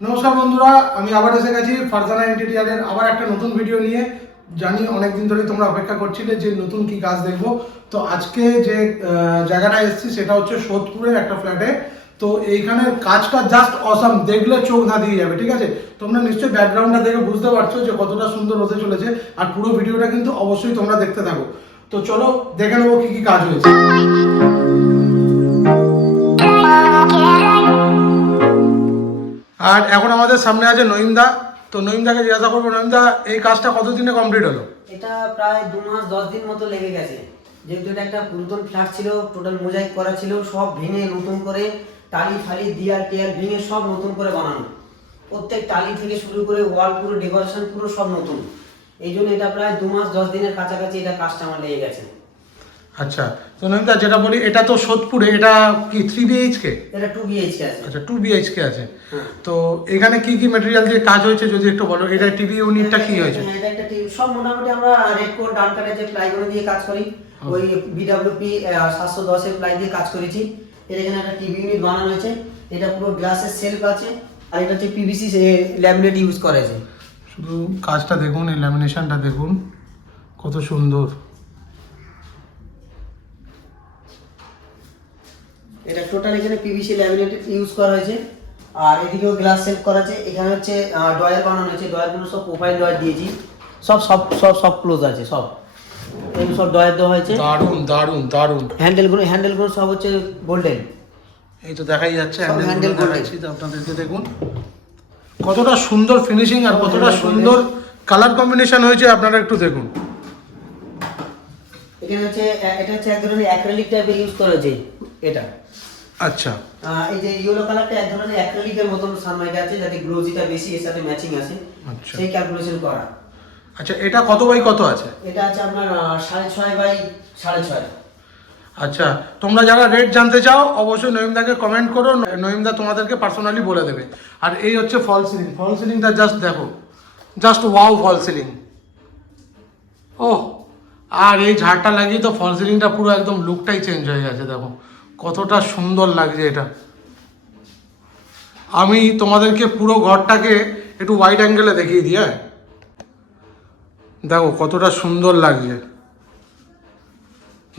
নমস্কার বন্ধুরা, আমি আবার এসে গেছি ফারজানা ইন্টেরিয়ারের আবার একটা নতুন ভিডিও নিয়ে। জানি অনেকদিন ধরে তোমরা অপেক্ষা করছিলে যে নতুন কি কাজ দেখব। তো আজকে যে জায়গাটা এসেছি সেটা হচ্ছে সোদপুরের একটা ফ্ল্যাটে। তো এইখানের কাজটা জাস্ট অসাম দেখলে চোখ ধাঁধিয়ে যাবে, ঠিক আছে? তোমরা নিশ্চয়ই ব্যাকগ্রাউন্ডটা দেখে বুঝতে পারছ যে কতটা সুন্দর হতে চলেছে, আর পুরো ভিডিওটা কিন্তু অবশ্যই তোমরা দেখতে থাকো। তো চলো দেখে নেব কি কি কাজ হয়েছে। আর এখন আমাদের সামনে আছে নইমদা। তো নইমদাকে জিজ্ঞাসা করব, নইমদা, এই কাজটা কতদিনে কমপ্লিট হলো? এটা প্রায় দু মাস, দশ দিন মতো লেগে গেছে। যেহেতু এটা একটা পুরাতন ফ্ল্যাট ছিল টোটাল মোজাইক করা ছিল, সব ভেঙে নতুন করে টালি ফালি, দিয়াল টিয়াল ভেঙে সব নতুন করে বানানো। প্রত্যেক টালি থেকে শুরু করে ওয়াল পুরো ডেকোরেশন পুরো সব নতুন। এই জন্য এটা প্রায় দু মাস, দশ দিনের কাছাকাছি এটা কাজটা আমার লেগে গেছে। আচ্ছা তো নইমদা যেটা বলি এটা তো সোদপুরে এটা কি থ্রি বিএইচকে এটা টু বিএইচকে আছে। আচ্ছা টু বিএইচকে আছে। হ্যাঁ। তো এখানে কি কি মেটেরিয়াল দিয়ে কাজ হয়েছে যদি একটু বলো এটা টিভি ইউনিটটা কি হয়েছে? হ্যাঁ, এটা একটা টিম সব মোটামুটি আমরা রেড কোড ডান কাটে যে প্লাইগুলো দিয়ে কাজ করি ওই বিডাব্লিউপি সাতশো দশের প্লাই দিয়ে কাজ করেছি। এর এখানে একটা টিভি ইউনিট বানানো হয়েছে এটা পুরো গ্লাসের সেলফ আছে আর এটা হচ্ছে পিভিসি ল্যামিনেট ইউজ করেছে শুধু কাজটা দেখুন এই ল্যামিনেশনটা দেখুন কত সুন্দর। এটা টোটাল এখানে পিভিসি ল্যামিনেট ইউজ করা হয়েছে। আর এদিকেও গ্লাস সেলফ করা আছে। এখানে হচ্ছে ডয়ার বানানো হয়েছে। ডয়ারগুলো সব প্রোফাইল ডয়ার দিয়েছি। সব সব সব সব ক্লোজ আছে সব। এগুলো সব ডয়ার দেওয়া হয়েছে। দারুণ দারুণ দারুণ। হ্যান্ডেলগুলো হ্যান্ডেলগুলো সব হচ্ছে গোল্ডেন এই তো দেখাই যাচ্ছে হ্যান্ডেল। দেখাচ্ছি তো আপনাদেরকে দেখুন। কতটা সুন্দর ফিনিশিং আর কতটা সুন্দর কালার কম্বিনেশন হয়েছে আপনারা একটু দেখুন। এখানে হচ্ছে এটা হচ্ছে এক ধরনের অ্যাক্রিলিক টাইপের ইউজ করা হয়েছে। এটা। আচ্ছা। এই যে ইয়েলো কালারটা এক ধরনের অ্যাক্রিলিকের মতন সানমাইকা আছে যাতে গ্লোজিটা বেশি এর সাথে ম্যাচিং আছে। আচ্ছা। সেই ক্যালকুলেশন করা। আচ্ছা এটা কত বাই কত আছে? এটা আছে আপনার সাড়ে ছয় বাই সাড়ে ছয়। আচ্ছা তোমরা যারা রেট জানতে চাও অবশ্যই নইমদাকে কমেন্ট করো নইমদা তোমাদেরকে পার্সোনালি বলে দেবে। আর এই হচ্ছে ফল সিলিং ফল সিলিংটা জাস্ট দেখো জাস্ট ওয়াও ফল সিলিং ও আর এই ঝাড়টা লাগিয়ে তো ফল সিলিংটা পুরো একদম লুকটাই চেঞ্জ হয়ে গেছে দেখো। কতটা সুন্দর লাগছে এটা। আমি তোমাদেরকে পুরো ঘরটাকে একটু ওয়াইড অ্যাঙ্গেলে দেখিয়ে দিই হ্যাঁ? দেখো কতটা সুন্দর লাগছে।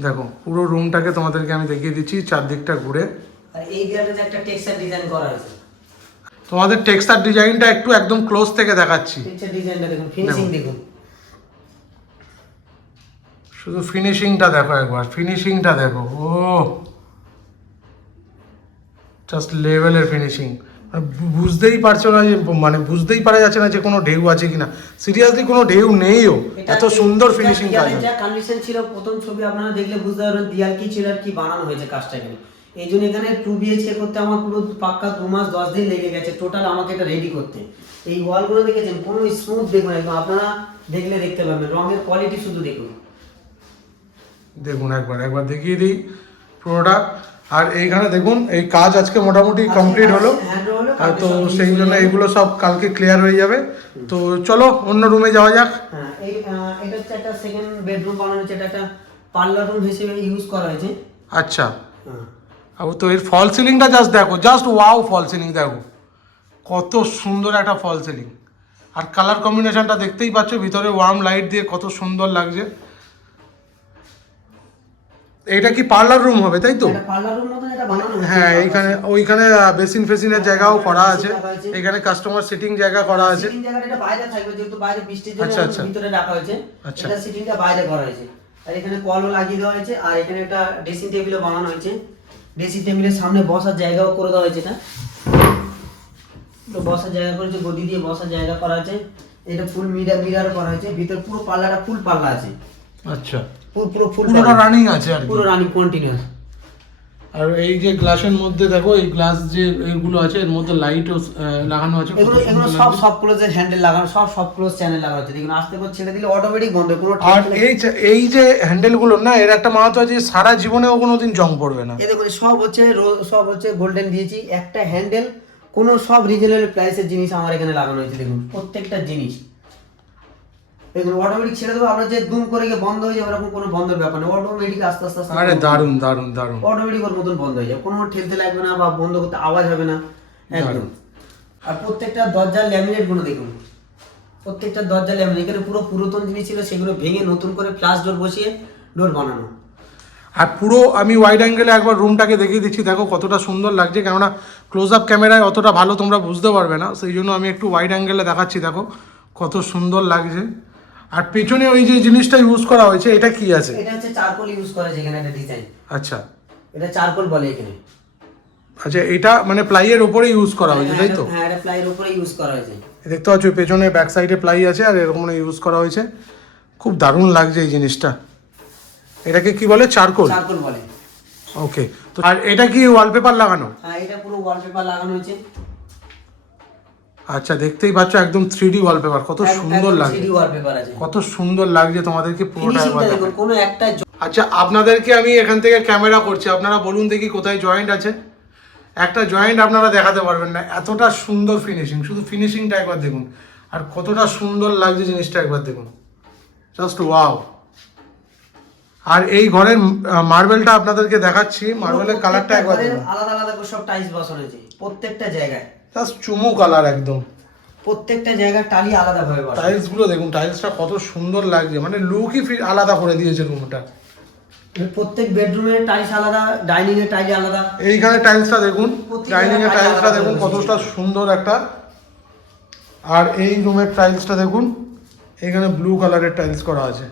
দেখো পুরো রুমটাকে তোমাদেরকে আমি দেখিয়ে দিচ্ছি চারদিকটা ঘুরে। তোমাদের টেক্সচার ডিজাইনটা একটু একদম ক্লোজ থেকে দেখাচ্ছি। শুধু ফিনিশিংটা দেখো একবার ফিনিশিংটা দেখো ও জাস্ট লেভেলের ফিনিশিং বুঝতেই পারছ না যে মানে বুঝতেই পারা যাচ্ছে না যে কোনো ঢেউ আছে কিনা। সিরিয়াসলি কোনো ঢেউ নেইও। এত সুন্দর ফিনিশিং কাজ যা কন্ডিশন ছিল প্রথম ছবি আপনারা দেখলে বুঝতে পারবেন দিয়াল কি ছিল আর কি বানানো হয়েছে কাজটা এখানে এই জন্য এখানে টু বিএইচকে করতে আমার পুরো পাক্কা দু মাস দশ দিন লেগে গেছে। টোটাল আমাকে এটা রেডি করতে। এই ওয়ালগুলো দেখেছেন? কোনো স্মুথ দেখুন একদম আপনারা দেখলে দেখতে পাবেন রঙের কোয়ালিটি শুধু দেখুন। দেখুন একবার একবার দেখিয়ে দিই। পুরোটা আর এইখানে দেখুন এই কাজ আজকে মোটামুটি কমপ্লিট হলো। আর তো সেই জন্য এগুলো সব কালকে ক্লিয়ার হয়ে যাবে। তো চলো অন্য রুমে যাওয়া যাক। হ্যাঁ এই এটা হচ্ছে একটা সেকেন্ড বেডরুম বানানো হয়েছে এটা একটা পার্লার রুম হিসেবে ইউজ করা হয়েছে। আচ্ছা। হ্যাঁ। তো এর ফল সিলিংটা জাস্ট দেখো জাস্ট ওয়াও ফল সিলিং দেখো। কত সুন্দর একটা ফল সিলিং আর কালার কম্বিনেশনটা দেখতেই পাচ্ছ ভিতরে ওয়ার্ম লাইট দিয়ে কত সুন্দর লাগছে। এটা কি পার্লার রুম হবে তাই তো? হ্যাঁ এইখানে ওইখানে বেসিন ফেসিনের জায়গাও করা আছে। এখানে কাস্টমার সিটিং জায়গা করা আছে। আচ্ছা, আচ্ছা। ভিতরে রাখা হয়েছে। আচ্ছা। সিটিংটা বাইরে করা হয়েছে। আর এখানে কলও লাগিয়ে দেওয়া হয়েছে আর এখানে একটা ড্রেসিং টেবিলও বানানো হয়েছে। ড্রেসিং টেবিলের সামনে বসার জায়গাও করে দেওয়া হয়েছে এটা। তো বসার জায়গা করেছে গদি দিয়ে বসার জায়গা করা আছে। এটা ফুল মিরার মিরার করা হয়েছে। ভিতর পুরো পাল্লাটা ফুল পাল্লা আছে। আচ্ছা। পুরো পুরো ফুল পুরোটা রানিং আছে আর পুরো রানিং কন্টিনিউয়াস আর এই যে গ্লাসের মধ্যে দেখো এই গ্লাস যে এইগুলো আছে এর মধ্যে লাইটও লাগানো আছে। এগুলো এগুলো সব সব ক্লোজের হ্যান্ডেল লাগানো সব সব ক্লোজ চ্যানেল লাগানো হচ্ছে দেখুন আস্তে করে ছেড়ে দিলে অটোমেটিক বন্ধ কোনো আর এই যে- এই যে হ্যান্ডেলগুলো না এর একটা মাহাত্ম আছে সারা জীবনেও কোনোদিন জং পড়বে না। এ দেখুন সব হচ্ছে সব হচ্ছে গোল্ডেন দিয়েছি। একটা হ্যান্ডেল কোনো সব রিজনেবল প্রাইসের জিনিস আমার এখানে লাগানো হয়েছে দেখুন প্রত্যেকটা জিনিস। দেখুন অটোমেটিক ছেড়ে দেবো আপনার যে দুম করে গিয়ে বন্ধ হয়ে যাবে এরকম কোনো বন্ধের ব্যাপার নেই। অটোমেটিক আস্তে আস্তে আস্তে আরে দারুণ দারুণ দারুণ অটোমেটিক ওর মতন বন্ধ হয়ে যাবে। কোনো ঠেলতে লাগবে না বা বন্ধ করতে আওয়াজ হবে না। একদম। আর প্রত্যেকটা দরজার ল্যামিনেটগুলো দেখুন। প্রত্যেকটা দরজার ল্যামিনেট এখানে পুরো পুরাতন জিনিস ছিল সেগুলো ভেঙে নতুন করে প্লাস ডোর বসিয়ে ডোর বানানো। আর পুরো আমি ওয়াইড অ্যাঙ্গেলে একবার রুমটাকে দেখিয়ে দিচ্ছি দেখো কতটা সুন্দর লাগছে কেননা ক্লোজ আপ ক্যামেরায় অতটা ভালো তোমরা বুঝতে পারবে না সেই জন্য আমি একটু ওয়াইড অ্যাঙ্গেলে দেখাচ্ছি দেখো কত সুন্দর লাগছে। আর পেছনে ওই যে জিনিসটা ইউজ করা হয়েছে এটা কি আছে? এটা হচ্ছে চারকোল ইউজ করা আছে এখানে একটা ডিজাইন আচ্ছা। এটা চারকোল বলে এখানে। আচ্ছা এটা মানে প্লাইয়ের ওপরে ইউজ করা হয়েছে তাই তো? হ্যাঁ এটা প্লাইয়ের উপরে ইউজ করা হয়েছে। দেখতে পাচ্ছ পেছনে ব্যাক সাইডে প্লাই আছে আর এরকম ইউজ করা হয়েছে। খুব দারুণ লাগছে এই জিনিসটা। এটাকে কি বলে? চারকোল? চারকোল বলে। ওকে তো আর এটা কি ওয়ালপেপার লাগানো? হ্যাঁ এটা পুরো ওয়ালপেপার লাগানো হয়েছে। আচ্ছা দেখতেই পাচ্ছ একদম থ্রি ডি ওয়ালপেপার কত সুন্দর লাগছে। কত সুন্দর লাগছে তোমাদেরকে পুরোটা কোনো একটা আচ্ছা আপনাদেরকে আমি এখান থেকে ক্যামেরা করছি। আপনারা বলুন দেখি কোথায় জয়েন্ট আছে। একটা জয়েন্ট আপনারা দেখাতে পারবেন না। এতটা সুন্দর ফিনিশিং শুধু ফিনিশিংটা একবার দেখুন। আর কতটা সুন্দর লাগছে জিনিসটা একবার দেখুন। জাস্ট ওয়াও আর এই ঘরের মার্বেলটা আপনাদেরকে দেখাচ্ছি। মার্বেলের কালারটা একবার দেখুন। আলাদা আলাদা সব টাইলস বসানো হয়েছে প্রত্যেকটা জায়গায়। জাস্ট চুমু কালার একদম। প্রত্যেকটা জায়গায় টালি আলাদা ভাবে বসানো। টাইলসগুলো দেখুন টাইলসটা কত সুন্দর লাগছে। মানে লুকই আলাদা করে দিয়েছে রুমটা প্রত্যেক বেডরুমে টাইলস আলাদা ডাইনিং এর টাইল আলাদা। এইখানে টাইলসটা দেখুন ডাইনিং এর টাইলসটা দেখুন কতটা সুন্দর একটা। আর এই রুমের টাইলসটা দেখুন এখানে ব্লু কালারের টাইলস করা আছে।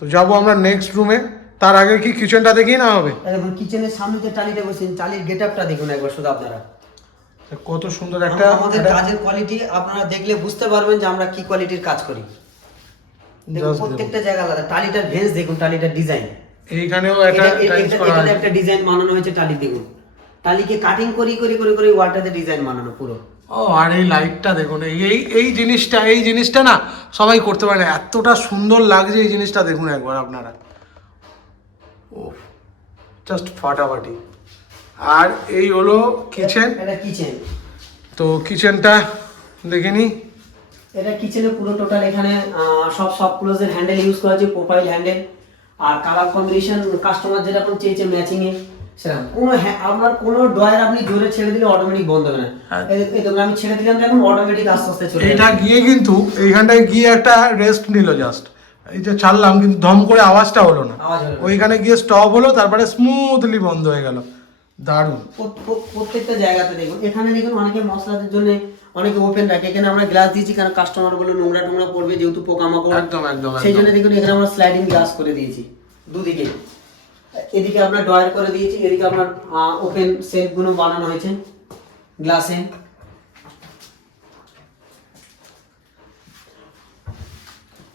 তো যাব আমরা নেক্সট রুমে তার আগে কি কিচেনটা দেখি না হবে? দেখুন কিচেনের সামনে যে টালিটা বসেছেন টালির গেট আপটা দেখুন একবার শুধু আপনারা। কত সুন্দর একটা আমাদের কাজের কোয়ালিটি আপনারা দেখলে বুঝতে পারবেন যে আমরা কি কোয়ালিটির কাজ করি। দেখুন প্রত্যেকটা জায়গা আলাদা। টালিটার ভেন্স দেখুন টালিটার ডিজাইন এইখানেও একটা এখানে একটা ডিজাইন বানানো হয়েছে টালি দেখুন। টালিকে কাটিং করি করি করে করে ওয়ালটাতে ডিজাইন বানানো পুরো। ও আর এই লাইটটা দেখুন এই এই জিনিসটা এই জিনিসটা না সবাই করতে পারে না। এতটা সুন্দর লাগছে এই জিনিসটা দেখুন একবার আপনারা। ও জাস্ট ফাটাফাটি। আর এই হলো কিচেন এটা কিচেন তো কিচেনটা দেখে নিই এটা কিচেনে পুরো টোটাল এখানে সব সব ক্লোজের হ্যান্ডেল ইউজ করা আছে প্রোফাইল হ্যান্ডেল আর কালার কম্বিনেশন কাস্টমার যেরকম চেয়েছে ম্যাচিং এ সেরকম। কোনো হ্যাঁ, আপনার কোনো ড্রয়ার আপনি জোরে ছেড়ে দিলে অটোমেটিক বন্ধ হবে না। হ্যাঁ। এই দেখুন আমি ছেড়ে দিলাম এখন অটোমেটিক আস্তে আস্তে চলে এটা গিয়ে কিন্তু এইখানটায় গিয়ে একটা রেস্ট নিল জাস্ট এই যে ছাড়লাম কিন্তু ধম করে আওয়াজটা হলো না। আওয়াজ হলো না। ওইখানে গিয়ে স্টপ হলো তারপরে স্মুথলি বন্ধ হয়ে গেল। দারুণ। প্রত- প্রত্যেকটা জায়গাতে দেখুন। এখানে দেখুন অনেকে মশলাদের জন্য অনেকে ওপেন রাখে। এখানে আমরা গ্লাস দিয়েছি কারণ কাস্টমারগুলো নোংরা টোংরা পড়বে যেহেতু পোকামাকড়। একদম একদম সেই জন্য দেখুন এখানে আমরা স্লাইডিং গ্লাস করে দিয়েছি দুদিকে। এদিকে আপনার ড্রয়ার করে দিয়েছি। এদিকে আপনার ওপেন সেলফগুলো বানানো হয়েছে গ্লাসে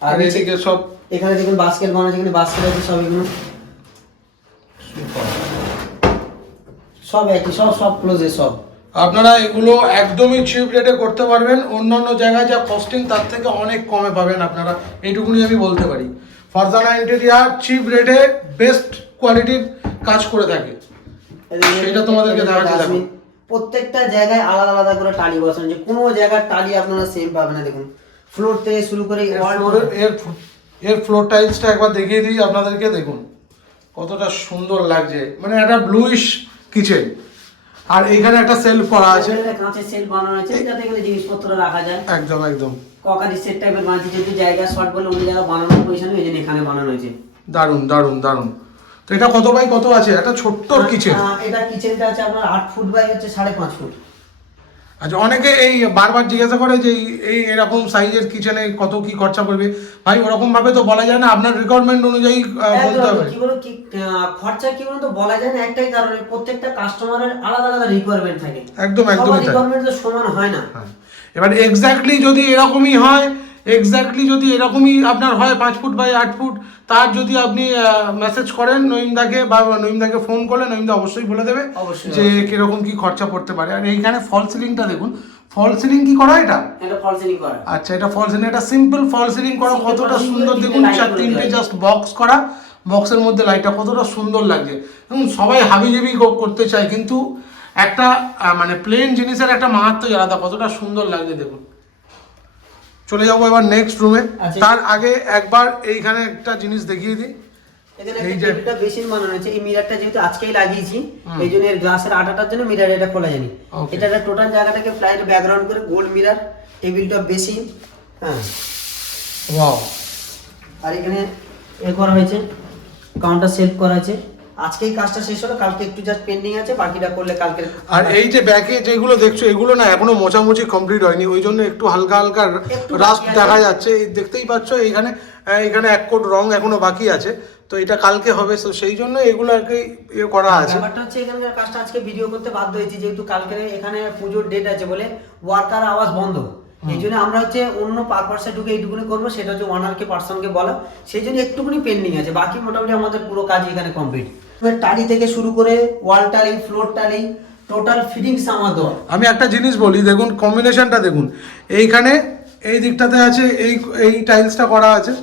আর এদিকে সব এখানে দেখুন বাস্কেট বানানো এখানে বাস্কেট আছে সব এগুলো। সব একই সব সব ক্লোজে সব। আপনারা এগুলো একদমই চিপ রেটে করতে পারবেন। অন্যান্য জায়গায় যা কস্টিং তার থেকে অনেক কমে পাবেন আপনারা। এইটুকুনি আমি বলতে পারি। ফারজানা ইন্টেরিয়ার চিপ রেটে বেস্ট কোয়ালিটির কাজ করে থাকে। সেটা তোমাদেরকে দেখাচ্ছি দেখো। প্রত্যেকটা জায়গায় আলাদা আলাদা করে টালি বসানো যে কোনো জায়গার টালি আপনারা সেম পাবেন না। দেখুন ফ্লোর থেকে শুরু করে এর এর ফ্লোর টাইলসটা একবার দেখিয়ে দিই আপনাদেরকে। দেখুন কতটা সুন্দর লাগছে। মানে একটা ব্লুইশ কিচেন। আর এখানে একটা সেলফ করা আছে। কাঁচের সেলফ বানানো আছে যাতে এখানে জিনিসপত্র রাখা যায়। একদম একদম। ককারি সেট টাইপের মাঝে যেহেতু জায়গা শর্ট বলে অন্য জায়গা বানানোর পজিশন নেই যে এখানে বানানো হয়েছে। দারুণ দারুণ দারুণ তো এটা কত বাই কত আছে? একটা ছোট্ট কিচেন এটা কিচেনটা আছে আপনার আট ফুট বাই হচ্ছে সাড়ে পাঁচ ফুট আচ্ছা অনেকে এই বারবার জিজ্ঞাসা করে যে এই- এরকম সাইজের কিচেনে কত কি খরচা পড়বে? ভাই ওরকম ভাবে তো বলা যায় না আপনার রিকোয়ারমেন্ট অনুযায়ী বলতে হবে। কি বলব কি খরচা কি বলুন তো বলা যায় না একটাই কারণে প্রত্যেকটা কাস্টমারের আলাদা আলাদা রিকোয়ারমেন্ট থাকে। একদম, একদম রিকোয়ারমেন্ট তো সমান হয় না। হ্যাঁ। এবার এক্স্যাক্টলি যদি এরকমই হয় এক্স্যাক্টলি যদি এরকমই আপনার হয় পাঁচ ফুট বাই আট ফুট তার যদি আপনি মেসেজ করেন নইমদাকে বা নইমদাকে ফোন করলে নইমদা অবশ্যই বলে দেবে যে কীরকম কি খরচা পড়তে পারে। আর এইখানে ফল সিলিংটা দেখুন ফল সিলিং কি করা এটা? এটা ফল সিলিং করা। আচ্ছা এটা ফল সিলিং এটা সিম্পল ফল সিলিং করা। কতটা সুন্দর দেখুন চার তিনটে জাস্ট বক্স করা। বক্সের মধ্যে লাইটটা কতটা সুন্দর লাগছে। এবং সবাই হাবিজাবি করতে চায় কিন্তু একটা মানে প্লেন জিনিসের একটা মাহাত্ম আলাদা কতটা সুন্দর লাগছে দেখুন। চলে যাব এবার নেক্সট রুমে আচ্ছা। তার আগে একবার এইখানে একটা জিনিস দেখিয়ে দিই। বেসিন বানানো হয়েছে এই মিরারটা যেহেতু আজকেই লাগিয়েছি এই জন্য এর গ্লাসের আটাটার জন্য মিরার এটা খোলা. এটা টোটাল জায়গাটাকে ব্যাকগ্রাউন্ড করে গোল্ড মিরার বেসিন হ্যাঁ। ওয়াও আর এখানে এ করা হয়েছে কাউন্টার সেট করা আছে। আজকেই কাজটা শেষ হলো কালকে একটু জাস্ট পেন্ডিং আছে বাকিটা করলে কালকে আর এই যে ব্যাকে যেগুলো দেখছ এগুলো না এখনও মোছামুছি কমপ্লিট হয়নি ওই জন্য একটু হালকা হালকা রাস্ট দেখা যাচ্ছে। দেখতেই পাচ্ছ এইখানে এখানে এক কোট রং এখনও বাকি আছে তো এটা কালকে হবে তো সেই জন্য এগুলো আর কি ইয়ে করা আছে। ব্যাপারটা হচ্ছে এখানকার কাজটা আজকে ভিডিও করতে বাধ্য হয়েছি যেহেতু কালকে এখানে পুজোর ডেট আছে বলে ওয়ার্কার আওয়াজ বন্ধ। এই জন্য আমরা হচ্ছে অন্য পারপাসে ঢুকে এইটুকুনি করব সেটা হচ্ছে ওনারকে পার্সনকে বলা। সেই জন্য একটুকুনি পেন্ডিং আছে বাকি মোটামুটি আমাদের পুরো কাজ এখানে কমপ্লিট টালি থেকে শুরু করে ওয়াল টালি ফ্লোর টালি টোটাল ফিটিংস আমার দেওয়া। আমি একটা জিনিস বলি দেখুন কম্বিনেশনটা দেখুন। এইখানে এই দিকটাতে আছে এই এই টাইলসটা করা আছে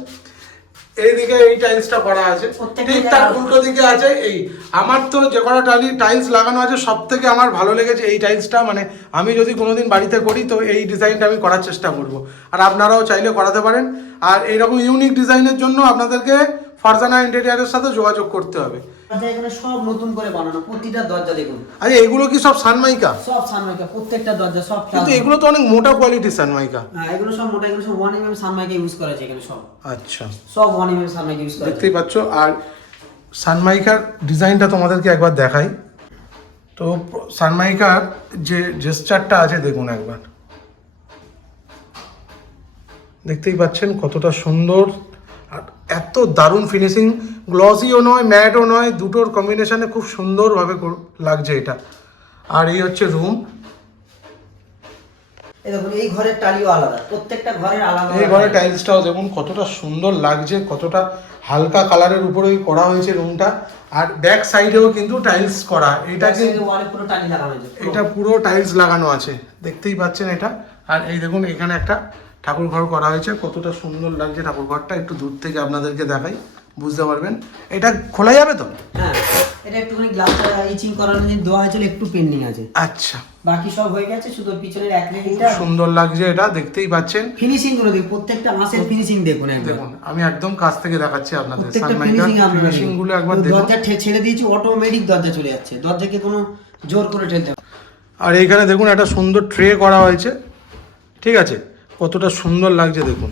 এইদিকে এই টাইলসটা করা আছে ঠিক তার উল্টো দিকে আছে এই। আমার তো যে কটা টালি টাইলস লাগানো আছে সব থেকে আমার ভালো লেগেছে এই টাইলসটা মানে আমি যদি কোনোদিন বাড়িতে করি তো এই ডিজাইনটা আমি করার চেষ্টা করব। আর আপনারাও চাইলে করাতে পারেন। আর এইরকম ইউনিক ডিজাইনের জন্য আপনাদেরকে ফারজানা ইন্টেরিয়ারের সাথে যোগাযোগ করতে হবে। আচ্ছা এখানে সব নতুন করে বানানো প্রতিটা দরজা দেখুন। আচ্ছা এগুলো কি সব সানমাইকা? সব সানমাইকা প্রত্যেকটা দরজা সব কিন্তু এগুলো তো অনেক মোটা কোয়ালিটির সানমাইকা। হ্যাঁ এগুলো সব মোটা এগুলো সব one M M Sunmica use করা আছে এখানে সব। আচ্ছা। সব one M M Sunmica use করা দেখতেই পাচ্ছ আর সানমাইকার ডিজাইনটা তোমাদেরকে একবার দেখাই। তো সানমাইকার যে জেস্টারটা আছে দেখুন একবার। দেখতেই পাচ্ছেন কতটা সুন্দর এত দারুণ ফিনিশিং গ্লসিও নয় ম্যাটও নয় দুটোর কম্বিনেশানে খুব সুন্দরভাবে লাগছে এটা। আর এই হচ্ছে রুম এই ঘরের টালিও আলাদা প্রত্যেকটা ঘরের আলাদা এই ঘরে টাইলসটাও দেখুন কতটা সুন্দর লাগছে কতটা হালকা কালারের উপরেই করা হয়েছে রুমটা আর ব্যাক সাইডেও কিন্তু টাইলস করা এটা এটা পুরো টাইলস লাগানো আছে দেখতেই পাচ্ছেন এটা। আর এই দেখুন এখানে একটা ঠাকুর ঘর করা হয়েছে কতটা সুন্দর লাগছে ঠাকুর ঘরটা একটু দূর থেকে আপনাদেরকে দেখাই বুঝতে পারবেন। এটা খোলা যাবে তো? হ্যাঁ এটা একটুখানি গ্লাসটা ইচিং করানোর জন্য দেওয়া হয়েছিল একটু পেন্ডিং আছে। আচ্ছা। বাকি সব হয়ে গেছে শুধু পিছনের অ্যাক্রিলিকটা সুন্দর লাগছে এটা দেখতেই পাচ্ছেন। ফিনিশিংগুলো দেখুন প্রত্যেকটা মাসের ফিনিশিং দেখুন একদম দেখুন আমি একদম কাছ থেকে দেখাচ্ছি আপনাদের ফিনিশিংগুলো একবার দেখুন। দরজা ছেড়ে দিয়েছি অটোমেটিক দরজা চলে যাচ্ছে। দরজাকে কোনো জোর করে ঠেলতে। আর এইখানে দেখুন একটা সুন্দর ট্রে করা হয়েছে। ঠিক আছে? কতটা সুন্দর লাগছে দেখুন।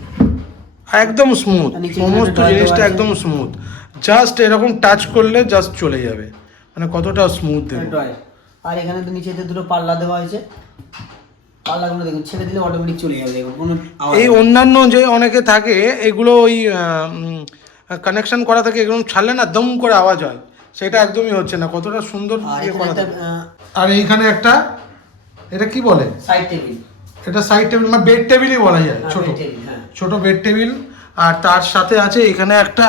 একদম স্মুথ সমস্ত জিনিসটা একদম স্মুথ জাস্ট এরকম টাচ করলে জাস্ট চলে যাবে। মানে কতটা স্মুথ দেখুন। আর এখানে তো নিচেতে দুটো পাল্লা দেওয়া হয়েছে। পাল্লাগুলো দেখুন ছেড়ে দিলে অটোমেটিক চলে যাবে। দেখুন কোনো এই অন্যান্য যে অনেকে থাকে এগুলো ওই কানেকশন করা থাকে এগুলো ছাড়লে না দম করে আওয়াজ হয়। সেটা একদমই হচ্ছে না। কতটা সুন্দর আর ইয়ে আর এইখানে একটা এটা কি বলে? সাইড টেবিল এটা সাইড টেবিল মানে বেড টেবিলই বলা যায় ছোট। টেবিল হ্যাঁ। ছোট বেড টেবিল আর তার সাথে আছে এখানে একটা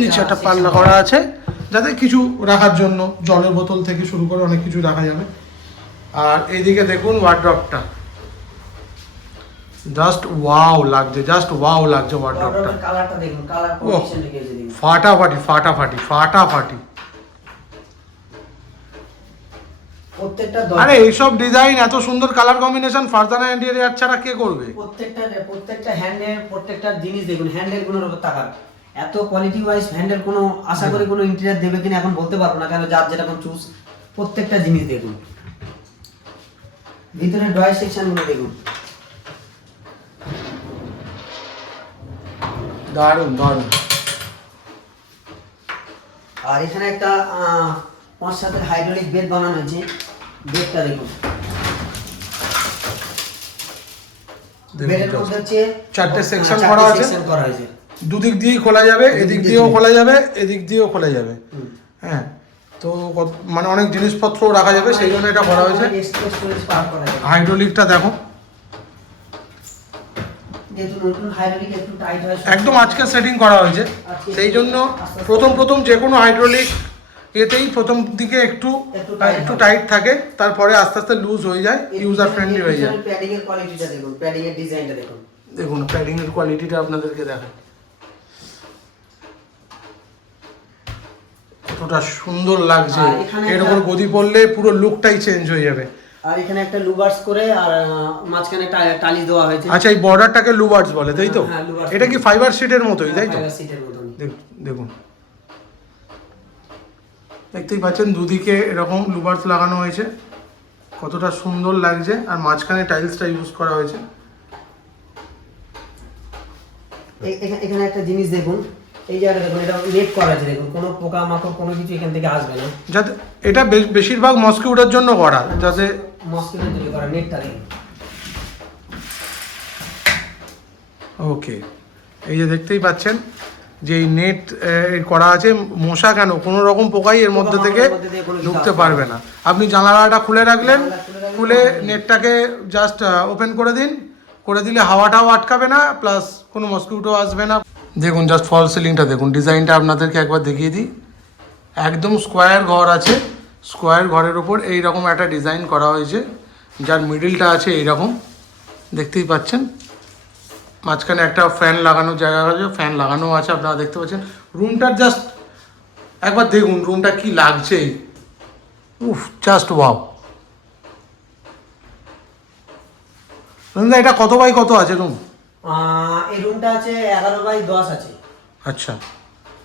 নিচে একটা পাল্লা করা আছে যাতে কিছু রাখার জন্য জলের বোতল থেকে শুরু করে অনেক কিছু রাখা যাবে। আর এইদিকে দেখুন ওয়ার্ড্রপটা জাস্ট ওয়াও লাগছে জাস্ট ওয়াও লাগছে ওয়ার্ড্রপটা ফাটাফাটি ফাটাফাটি ফাটাফাটি। প্রত্যেকটা আরে এইসব ডিজাইন এত সুন্দর কালার কম্বিনেশন ফারজানা ইন্টেরিয়ার ছাড়া কে করবে? প্রত্যেকটা প্রত্যেকটা হ্যান্ডেল প্রত্যেকটা জিনিস দেখুন হ্যান্ডেলগুলোর উপর তাকান। এত কোয়ালিটি ওয়াইজ হ্যান্ডেল কোনো আশা করি কোনো ইন্টেরিয়ার দেবে কিনা এখন বলতে পারব না কেন যার যেরকম চুজ প্রত্যেকটা জিনিস দেখুন। ভিতরে ড্রয়ার সেকশনগুলো দেখুন। দারুণ দারুণ। আর এখানে একটা পাঁচ সাতের হাইড্রোলিক বেড বানানো হয়েছে। বেডটা দেখুন। দেখুন বেডের মধ্যে হচ্ছে চারটে চারটে করা আছে। করা হয়েছে। দুদিক দিয়েই খোলা যাবে এদিক দিয়েও খোলা যাবে। এদিক দিয়েও খোলা যাবে। হ্যাঁ তো মানে অনেক জিনিসপত্র রাখা যাবে সেই জন্য এটা করা হয়েছে। হাইড্রোলিকটা দেখো। একদম আজকে সেটিং করা হয়েছে। সেই জন্য প্রথম প্রথম যে কোনো হাইড্রোলিক এতেই প্রথম দিকে একটু একটু হয়। টাইট থাকে। তারপরে আস্তে আস্তে লুজ হয়ে যায় ইউজার ফ্রেন্ডলি হয়ে যায়। প্যাডিং এর কোয়ালিটিটা দেখুন প্যাডিং এর ডিজাইনটা দেখুন। দেখুন প্যাডিং এর কোয়ালিটিটা আপনাদেরকে দেখায় কতটা সুন্দর লাগছে। এর উপর গদি পড়লে পুরো লুকটাই চেঞ্জ হয়ে যাবে। আর এখানে একটা লুবার্স করে আর মাঝখানে টালি দেওয়া হয়েছে। আচ্ছা এই বর্ডারটাকে লুবার্স বলে তাই তো? হ্যাঁ, এটা কি ফাইবার শিটের মতোই তাই তো? সিটের দেখুন। দেখতেই পাচ্ছেন দুদিকে এরকম লুবার্স লাগানো হয়েছে। কতটা সুন্দর লাগছে আর মাঝখানে টাইলসটা ইউজ করা হয়েছে। এখানে একটা জিনিস দেখুন এই জায়গাটা দেখুন এটা নেট করা আছে দেখুন কোনো পোকা মাকড় কোনো কিছু এখান থেকে আসবে না। যাতে এটা বেশিরভাগ মস্কিউটার জন্য করা যাতে মস্কিটো তৈরি করা নেটটা দেখুন। ওকে এই যে দেখতেই পাচ্ছেন যে এই নেট করা আছে মশা কেন? কোনো রকম পোকাই এর মধ্যে থেকে ঢুকতে পারবে না। আপনি জানালাটা খুলে রাখলেন খুলে নেটটাকে জাস্ট ওপেন করে দিন। করে দিলে হাওয়াটাও আটকাবে না প্লাস কোনো মসকিউটো আসবে না। দেখুন জাস্ট ফল সিলিংটা দেখুন। ডিজাইনটা আপনাদেরকে একবার দেখিয়ে দিই। একদম স্কোয়ার ঘর আছে। স্কোয়ার ঘরের ওপর এই রকম একটা ডিজাইন করা হয়েছে। যার মিডিলটা আছে এই রকম দেখতেই পাচ্ছেন? মাঝখানে একটা ফ্যান লাগানোর জায়গা আছে ফ্যান লাগানো আছে আপনারা দেখতে পাচ্ছেন। রুমটার জাস্ট একবার দেখুন রুমটা কি লাগছে। উফ জাস্ট ওয়াও এটা কত বাই কত আছে রুম এই রুমটা আছে এগারো বাই দশ আছে। আচ্ছা।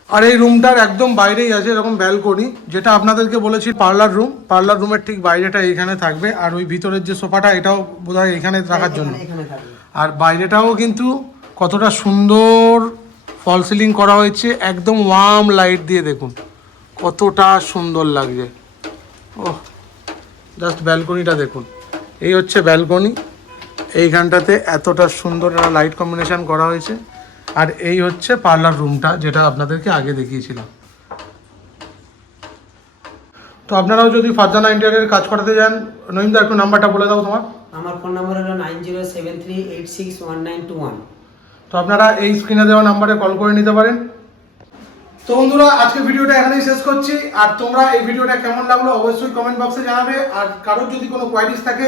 আর এই রুমটার একদম বাইরেই আছে এরকম ব্যালকনি যেটা আপনাদেরকে বলেছি পার্লার রুম। পার্লার রুমের ঠিক বাইরেটা এইখানে থাকবে আর ওই ভিতরের যে সোফাটা এটাও বোধহয় এখানে রাখার জন্য। এখানে- এখানে আর বাইরেটাও কিন্তু কতটা সুন্দর ফল সিলিং করা হয়েছে একদম ওয়ার্ম লাইট দিয়ে দেখুন কতটা সুন্দর লাগছে। ওহ জাস্ট ব্যালকনিটা দেখুন। এই হচ্ছে ব্যালকনি এইখানটাতে এতটা সুন্দর লাইট কম্বিনেশান করা হয়েছে। আর এই হচ্ছে পার্লার রুমটা যেটা আপনাদেরকে আগে দেখিয়েছিলাম। তো আপনারাও যদি ফারজানা ইন্টারিয়ারের কাজ করাতে যান নইমদা একটু নাম্বারটা বলে দাও তোমার। আমার ফোন নাম্বার হলো nine zero seven three eight six one nine two one. তো আপনারা এই স্ক্রিনে দেওয়া নাম্বারে কল করে নিতে পারেন। তো বন্ধুরা আজকে ভিডিওটা এখানেই শেষ করছি। আর তোমরা এই ভিডিওটা কেমন লাগল অবশ্যই কমেন্ট বক্সে জানাবে। আর কারোর যদি কোনো কোয়ারিজ থাকে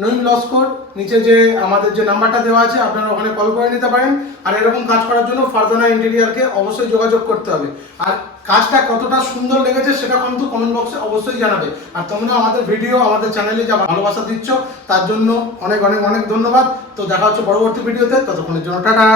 নইম লস্কর নিচে যে আমাদের যে নাম্বারটা দেওয়া আছে, আপনারা ওখানে কল করে নিতে পারেন। আর এরকম কাজ করার জন্য ফারজানা ইন্টেরিয়ারকে অবশ্যই যোগাযোগ করতে হবে। আর কাজটা কতটা সুন্দর লেগেছে সেটা কিন্তু কমেন্ট বক্সে অবশ্যই জানাবে। আর তোমরা আমাদের ভিডিও আমাদের চ্যানেলে যা ভালোবাসা দিচ্ছ, তার জন্য অনেক অনেক অনেক ধন্যবাদ। তো দেখা হচ্ছে পরবর্তী ভিডিওতে ততক্ষণের জন্য টাটা।